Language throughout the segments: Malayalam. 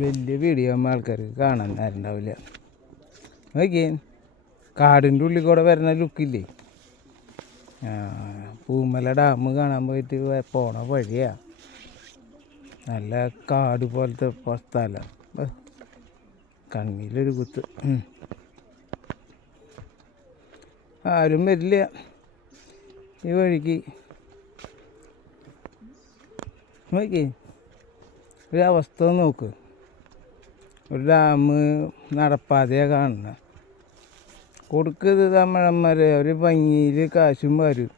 വലിയ വീഡിയോ ആകുമ്പോൾ ആൾക്കാർക്ക് കാണാൻ നേരം ഉണ്ടാവില്ല. നോക്കിയേ, കാടിൻ്റെ ഉള്ളിൽ കൂടെ വരുന്ന ലുക്കില്ലേ. പൂമല ഡാം കാണാൻ പോയിട്ട് പോണ വഴിയാ. നല്ല കാട് പോലത്തെ സ്ഥലം. കണ്ണിലൊരു കുത്ത്. ആരും വരില്ല ഈ വഴിക്ക്. നോക്കി ഒരു അവസ്ഥ നോക്ക്. ഒരു ഡാം നടപ്പാതെയാണ് കാണുന്നത്. കൊടുക്കത് തമിഴന്മാരെ ഒരു ഭംഗിയിൽ കാശും വരും.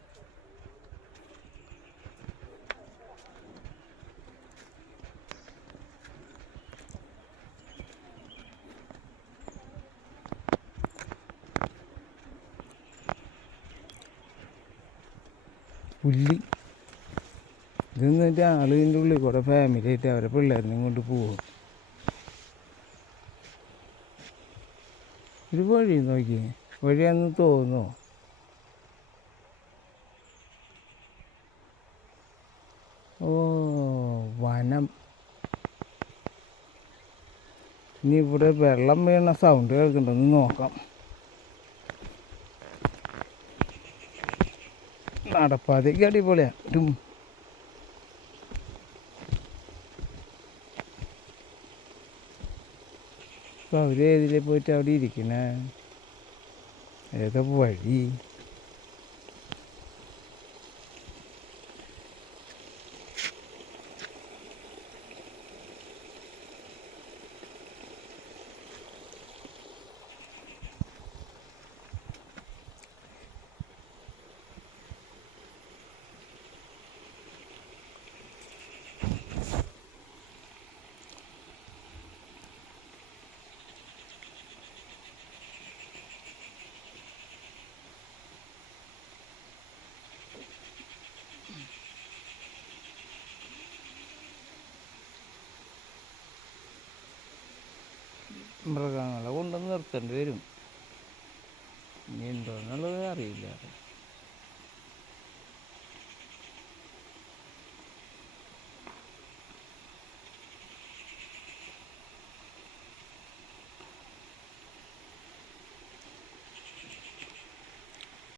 പുല്ലി ഇത് നിന്നിട്ട് ആളിൻ്റെ ഉള്ളിൽ കൂടെ ഫാമിലി ആയിട്ട് അവരെ പിള്ളേരിനെയും കൊണ്ട് പോകും. ഒരു വഴി നോക്കി, വഴിയാണെന്ന് തോന്നുന്നു. ഓ, വനം. ഇനി ഇവിടെ വെള്ളം വീണ സൗണ്ട് കേൾക്കുന്നുണ്ടെന്ന് നോക്കാം. നടപ്പാതേക്ക് അടിപൊളിയാണ്. അപ്പോൾ അവർ ഏതിലേ പോയിട്ട് അവിടെ ഇരിക്കണേ? ഏതാ വഴി? മൃഗങ്ങളെ കൊണ്ടുവന്ന് നിർത്തേണ്ടി വരും. ഇനി എന്തോന്നുള്ളത് അറിയില്ല.